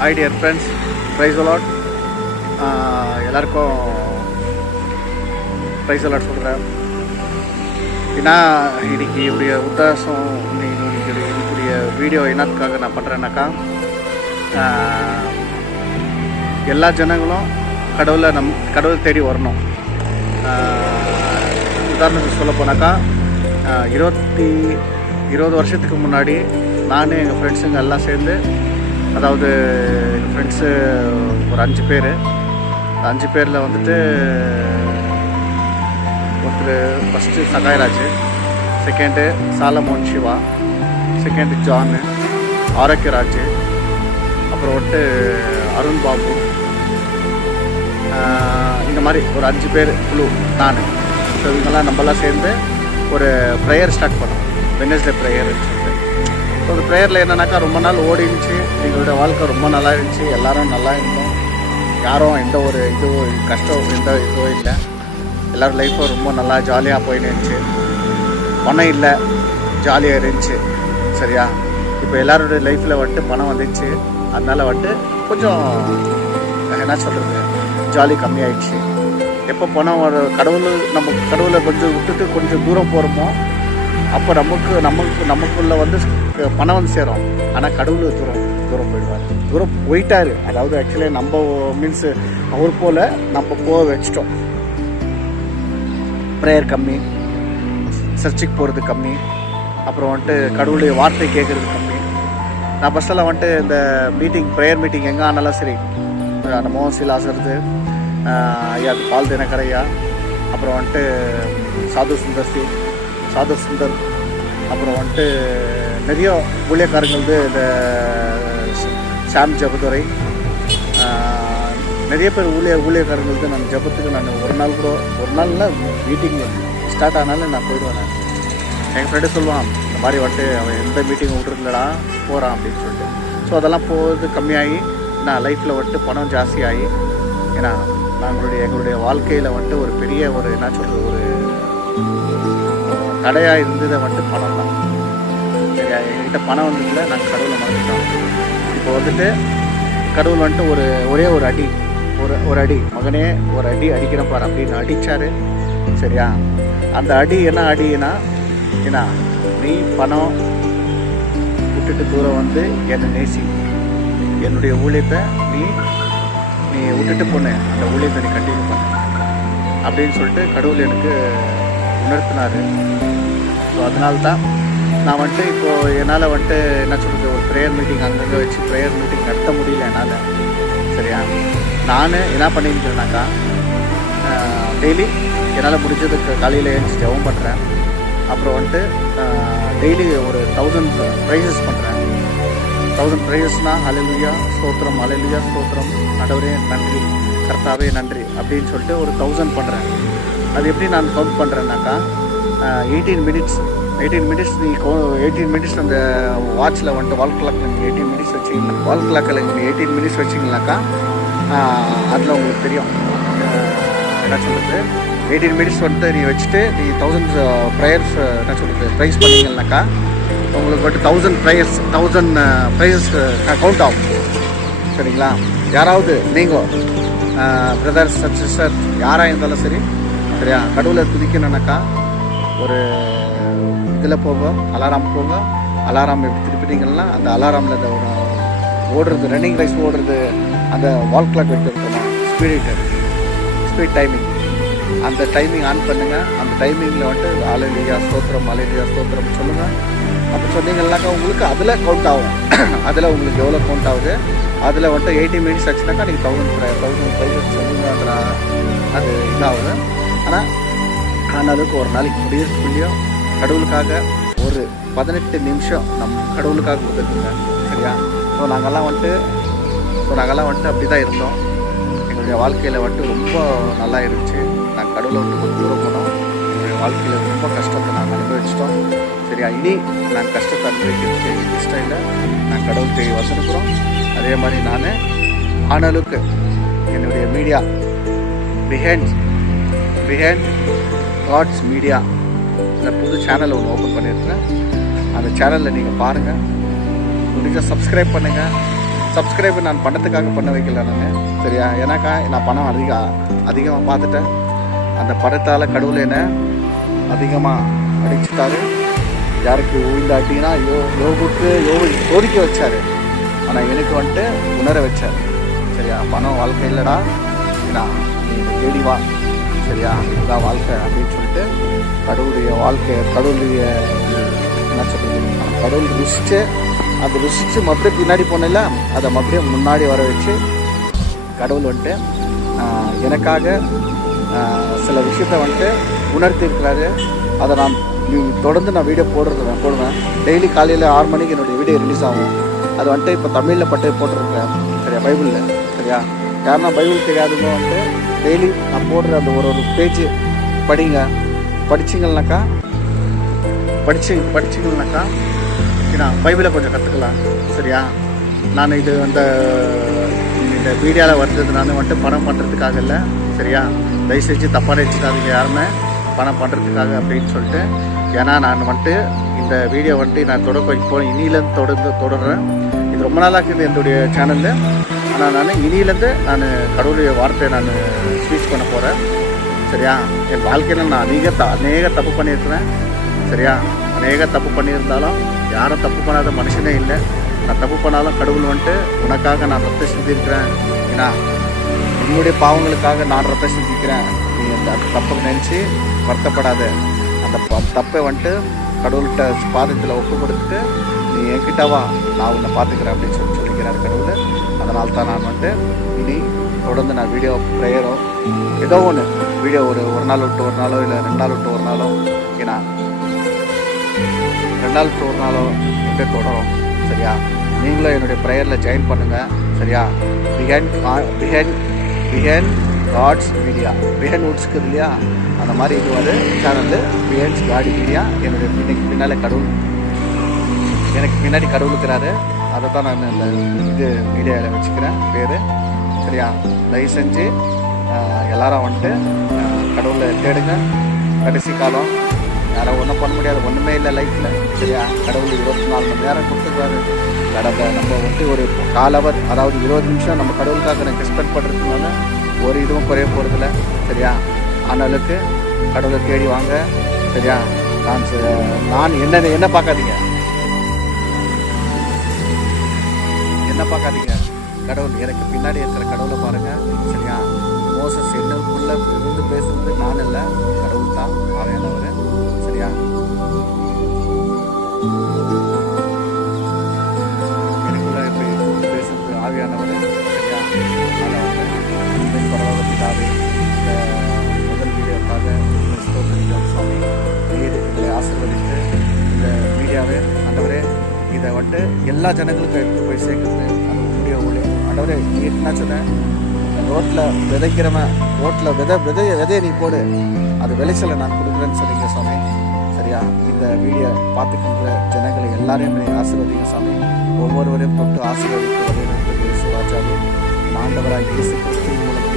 Hi dear friends, praise the Lord. எல்லாருக்கும் praise the Lord சொல்கிறேன். ஏன்னா இன்றைக்கி என்னுடைய உத்தாசம் இன்னைக்குடைய வீடியோ என்னத்துக்காக நான் பண்ணுறேன்னாக்கா, எல்லா ஜனங்களும் கடவுளை தேடி வரணும். உதாரணத்துக்கு சொல்ல போனாக்கா, 20 வருஷத்துக்கு முன்னாடி நான் எங்கள் ஃப்ரெண்ட்ஸுங்க எல்லாம் சேர்ந்து, அதாவது எங்கள் ஃப்ரெண்ட்ஸு ஒரு 5 பேர், 5 பேரில் வந்துட்டு ஒருத்தர் first Sahayaraj, second Solomon Siva, second John, Arokiyaraj, அப்புறம் வந்துட்டு அருண் பாபு, இந்த மாதிரி ஒரு 5 பேர் குழு நான். ஸோ இவங்கெல்லாம் நம்மளாம் சேர்ந்து ஒரு ப்ரேயர் ஸ்டார்ட் பண்ணோம், வெட்னஸ்டே ப்ரேயர் சொல்லிட்டு. ஸோ அந்த ப்ரேயரில் என்னன்னாக்கா, ரொம்ப நாள் ஓடிச்சு, எங்களுடைய வாழ்க்கை ரொம்ப நல்லா இருந்துச்சு, எல்லோரும் நல்லா இருந்தோம், யாரும் எந்த ஒரு கஷ்டம் எந்த இதுவும் இல்லை, எல்லோரும் லைஃப்பும் ரொம்ப நல்லா ஜாலியாக போயின்னு இருந்துச்சு. பணம் இல்லை, ஜாலியாக இருந்துச்சு. சரியா? இப்போ எல்லாருடைய லைஃப்பில் வந்துட்டு பணம் வந்துச்சு, அதனால் வந்துட்டு கொஞ்சம் என்ன சொல்கிறது, ஜாலி கம்மியாயிடுச்சு. எப்போ பணம் நம்ம கடவுளை கொஞ்சம் விட்டுட்டு கொஞ்சம் தூரம் போகிறோமோ, அப்போ நமக்குள்ள வந்து பணம் வந்து சேரும். ஆனால் கடவுள் தூரம் போயிடுவார், தூரம் போயிட்டார். அதாவது ஆக்சுவலி நம்ம மீன்ஸ் அவர் போல் நம்ம போக வச்சிட்டோம். ப்ரேயர் கம்மி, சர்ச்சுக்கு போகிறது கம்மி, அப்புறம் வந்துட்டு கடவுளுடைய வார்த்தை கேட்குறது கம்மி. நான் ஃபஸ்ட்டெல்லாம் வந்துட்டு இந்த ப்ரேயர் மீட்டிங் எங்கே ஆனாலும் சரி, அந்த மோகன் சீலாசருது ஐயா, பால் தினகரையா, அப்புறம் வந்துட்டு சாது சுந்தர், அப்புறம் வந்துட்டு நிறைய ஊழியக்காரங்கள், இந்த சாம் ஜபதுரை, நிறைய பேர் ஊழியக்காரங்களுக்கு நான் ஜபத்துக்கு நான் ஒரு நாள்ல மீட்டிங் ஸ்டார்ட் ஆனாலும் நான் போயிடுவேன். எங்கள் ஃப்ரெண்டு சொல்லுவான், இந்த மாதிரி வந்துட்டு அவன் எந்த மீட்டிங் விட்ருந்தடா போகிறான் அப்படின்னு சொல்லிட்டு. ஸோ அதெல்லாம் போகிறது கம்மியாகி நான் லைஃப்பில் வந்துட்டு பணம் ஜாஸ்தியாகி, ஏன்னா எங்களுடைய வாழ்க்கையில் வந்துட்டு ஒரு பெரிய என்ன சொல்கிறது, ஒரு தடையாக இருந்ததை வந்துட்டு பணம் தான். சரியா? எங்ககிட்ட பணம் வந்ததில்லை, நாங்கள் கடவுளை மறந்துட்டோம். இப்போ வந்துட்டு கடவுள் வந்துட்டு ஒரே ஒரு அடி, ஒரு அடி மகனே, ஒரு அடி அடிக்கிறேன் பாரு அப்படின்னு அடித்தார். சரியா? அந்த அடி என்ன அடினா, ஏன்னா நீ பணம் விட்டுட்டு தூரம் வந்து என்னை நேசி, என்னுடைய ஊழியத்தை நீ விட்டுட்டு போன, அந்த ஊழியத்தை நீ கண்டினியூ பண்ண அப்படின்னு சொல்லிட்டு கடவுள் எனக்கு உணர்த்தினார். ஸோ அதனால்தான் நான் வந்துட்டு இப்போது என்னால் வந்துட்டு என்ன சொல்கிறது, ஒரு ப்ரேயர் மீட்டிங் அங்கங்கே வச்சு ப்ரேயர் மீட்டிங் நடத்த முடியல என்னால். சரியா? நான் என்ன பண்ணியிருக்கிறேன்னாக்கா, டெய்லி என்னால் முடிஞ்சதுக்கு காலையில் எழுந்து ஜெபம் பண்ணுறேன். அப்புறம் வந்துட்டு டெய்லி ஒரு 1000 ப்ரைஸஸ் பண்ணுறேன். 1000 ப்ரைஸஸ்னால் ஹல்லேலூயா ஸ்தோத்திரம், ஹல்லேலூயா ஸ்தோத்திரம், ஆண்டவரே நன்றி, கர்த்தாவே நன்றி அப்படின்னு சொல்லிட்டு ஒரு 1000 பண்ணுறேன். அது எப்படி நான் கவுண்ட் பண்ணுறேன்னாக்கா, 18 மினிட்ஸ் நீ 18 மினிட்ஸ் அந்த வாட்சில் வந்துட்டு வால் கிளாக்கில் நீங்கள் 18 மினிட்ஸ் வச்சிங்கன்னா, வால் கிளாக்கில் நீங்கள் 18 மினிட்ஸ் வச்சிங்கனாக்கா, அதில் உங்களுக்கு தெரியும் என்ன சொல்கிறது, 18 மினிட்ஸ் வந்துட்டு நீ வச்சுட்டு நீ 1000 ப்ரேயர்ஸ் என்ன சொல்கிறது ப்ரைஸ் பண்ணிங்கன்னாக்கா, உங்களுக்கு வந்துட்டு 1000 ப்ரைஸஸ் கவுண்ட் ஆகும். சரிங்களா? யாராவது நீங்கள் பிரதர்ஸ் சிஸ்டர் யாராக இருந்தாலும் சரி, சரியா, கடவுளை துதிக்கணுன்னாக்கா ஒரு இதில் போங்க, அலாரம் போங்க. அலாரம் எப்படி திருப்பிட்டீங்கன்னா, அந்த அலாரமில் இந்த ஓடுறது, ரன்னிங் ரைஸ் ஓடுறது, அந்த வால் கிளாக் எடுத்துருக்கணும், ஸ்பீட் டைமிங், அந்த டைமிங் ஆன் பண்ணுங்கள். அந்த டைமிங்கில் வந்துட்டு ஹல்லேலூயா ஸ்தோத்திரம் சொல்லுங்கள். அப்போ சொன்னீங்கன்னாக்கா உங்களுக்கு அதில் கவுண்ட் ஆகும். அதில் உங்களுக்கு எவ்வளோ கவுண்ட் ஆகுது, அதில் வந்துட்டு 18 மினிட்ஸ் ஆச்சுனாக்கா நீங்கள் 1000 ப்ரைஸஸ் சொல்லுங்கன்ற அது இதாகுது. ஆனாலும் ஒரு நாளைக்கு முடியறதுக்குள்ளேயும் கடவுளுக்காக ஒரு 18 நிமிஷம் கடவுளுக்காக உதவுங்க. சரியா? ஸோ நாங்கள்லாம் வந்துட்டு அப்படி தான் இருந்தோம். எங்களுடைய வாழ்க்கையில் வந்துட்டு ரொம்ப நல்லா இருந்துச்சு. நாங்கள் கடவுளை வந்துட்டு கொஞ்சம் தூரம் போனோம். எங்களுடைய வாழ்க்கையில் ரொம்ப கஷ்டத்தை நாங்கள் அனுபவிச்சிட்டோம். சரியா? இனி நாங்கள் கஷ்டத்தை அனுபவிக்கிறதுக்கு இஷ்டம் இல்லை. நாங்கள் கடவுள் தேடி வந்திருக்கிறோம். அதே மாதிரி நான் ஆனாலுக்கு என்னுடைய மீடியா பிஹைண்ட் காட்ஸ் மீடியா இந்த புது சேனல் ஒன்று ஓப்பன் பண்ணியிருக்கேன். அந்த சேனலில் நீங்கள் பாருங்கள், முடிஞ்சால் சப்ஸ்கிரைப் பண்ணுங்கள், சப்ஸ்கிரைப் நான் பணத்துக்காக பண்ண வைக்கல நான், சரியா? ஏன்னாக்கா நான் பணம் அதிகமாக பார்த்துட்டேன். அந்த படத்தால் கடவுள் என்ன அதிகமாக அடிச்சுட்டாரு. யாருக்கு இந்த அடினா யோபுக்கு சோதிக்க வச்சார், ஆனால் எனக்கு வந்துட்டு உணர வச்சார், சரியா? பணம் வாழ்க்கை இல்லைடா, ஏன்னா நீ தேடி வா, சரியா? இதுதான் வாழ்க்கை அப்படின்னு சொல்லிட்டு கடவுளுடைய வாழ்க்கை, கடவுளுடைய என்ன சொல்கிறது, கடவுள் ருசித்து மறுபடியும் பின்னாடி போனல அதை மறுபடியும் முன்னாடி வர வச்சு கடவுள் வந்துட்டு எனக்காக சில விஷயத்த வந்துட்டு உணர்த்தி இருக்கிறாரு. அதை நான் தொடர்ந்து நான் வீடியோ போடுவேன். டெய்லி காலையில் 6 மணிக்கு என்னுடைய வீடியோ ரிலீஸ் ஆகும். அது வந்துட்டு இப்போ தமிழில் போட்டிருக்கேன், சரியா? பைபிளில், சரியா? யாருன்னா பைபிள் தெரியாதவங்க வந்துட்டு டெய்லி நான் போடுற அந்த ஒரு பேஜ் படிச்சிங்கன்னாக்கா ஏன்னா பைபிளை கொஞ்சம் கற்றுக்கலாம், சரியா? நான் இது இந்த வீடியோவில் வந்தது நான் வந்துட்டு பணம் பண்ணுறதுக்காக இல்லை, சரியா? தயவு செஞ்சு தப்பாக நினச்சிக்காதீங்க யாருமே பணம் பண்ணுறதுக்காக அப்படின்னு சொல்லிட்டு. ஏன்னா நான் வந்துட்டு இந்த வீடியோ வந்துட்டு நான் இனியிலேருந்து தொடர்றேன். இது ரொம்ப நாளாக இருக்குது என்னுடைய சேனலில். ஆனால் நான் இனியிலேருந்து நான் கடவுளுடைய வார்த்தையை நான் ஸ்பீச் பண்ண போகிறேன், சரியா? என் வாழ்க்கையில் நான் அநேக தப்பு பண்ணியிருக்கிறேன், சரியா? அநேக தப்பு பண்ணியிருந்தாலும் யாரும் தப்பு பண்ணாத மனுஷனே இல்லை. நான் தப்பு பண்ணாலும் கடவுள் வந்துட்டு உனக்காக நான் ரத்தம் சிந்திருக்கிறேன், ஏன்னா என்னுடைய பாவங்களுக்காக நான் ரத்தம் சிந்திக்கிறேன், நீ அந்த தப்பை நினச்சி வருத்தப்படாத, அந்த தப்பை வந்துட்டு கடவுள்கிட்ட பாதத்தில் ஒப்பு கொடுத்துட்டு நீ என்கிட்டவா, நான் உன்னை பார்த்துக்கிறேன் அப்படின்னு சொல்லிக்கிறார் கடவுள். அதனால தான் நான் வந்துட்டு இனி தொடர்ந்து நான் வீடியோ ப்ரேயரோ ஏதோ ஒன்று வீடியோ ஒரு நாள் விட்டு ஒரு நாளோ இல்லை 2 நாள் விட்டு ஒரு நாளோ, ஏன்னா 2 நாள் விட்டு ஒரு நாளோ எப்படி தொடரும், சரியா? நீங்களும் என்னுடைய ப்ரேயரில் ஜாயின் பண்ணுங்கள், சரியா? பிஹைண்ட் காட்ஸ் மீடியா, பிஹைண்ட் வுட்ஸ்க்கு இல்லையா, அந்த மாதிரி இது வந்து சேனல் பிஹைண்ட் காட் மீடியா. என்னுடைய பின்னால் கடவுள், எனக்கு பின்னாடி கடவுள் இருக்கிறாரு. அதை தான் நான் இந்த இது மீடியாவில் வச்சுக்கிறேன் பேர், சரியா? தயவு செஞ்சு எல்லாரும் வந்துட்டு கடவுளை தேடுங்க. கடைசி காலம் யாரும் ஒன்றும் பண்ண முடியாது, ஒன்றுமே இல்லை லைஃப்பில், சரியா? கடவுள் 24 மணி நேரம் கொடுத்துருக்காரு. நம்ம வந்துட்டு ஒரு 4 ஹவர், அதாவது 20 நிமிஷம் நம்ம கடவுளுக்காக எனக்கு ஸ்பெண்ட் பண்ணுறதுனால ஒரு இதுவும் குறைய போகிறதில்ல, சரியா? ஆனாலுக்கு கடவுளை தேடி வாங்க, சரியா? நான் என்ன பார்க்காதீங்க, கடவுள் எனக்கு பின்னாடி இருக்கிற கடவுளை பாருங்கள், சரியா? மோசஸ் என்னக்குள்ளே இருந்து பேசுறது நான் இல்லை, கடவுள் தான் ஆவையானவர், சரியா? எனக்குள்ளே எப்படி பேசுறது ஆவியானவர், சரியா? அதனால் வந்து பரவாயில்லை இந்த முதல் வீடியோக்காக சுவாமி நீர் இதை ஆசீர்வதித்து இந்த மீடியாவை ஆண்டவரே இதை வந்துட்டு எல்லா ஜனங்களுக்கும் எடுத்து போய் சேர்க்குறது அது உங்களுடைய ஒளி. ஆண்டவரே நீ என்ன சொன்னேன், ரோட்டில் விதைக்கிறவன் ரோட்டில் விதையை நீ போடு, அது விளைச்சலை நான் கொடுக்குறேன்னு சொல்லிங்க சாமி, சரியா? இந்த வீடியோ பார்த்துக்கின்ற ஜனங்களை எல்லாரையும் ஆசீர்வதிங்க சாமி. ஒவ்வொருவரையும் தொட்டு ஆசீர்வதித்து வழிநடத்துகிற ராஜாவே, ஆண்டவராக இயேசு கிறிஸ்துவின் மூலம்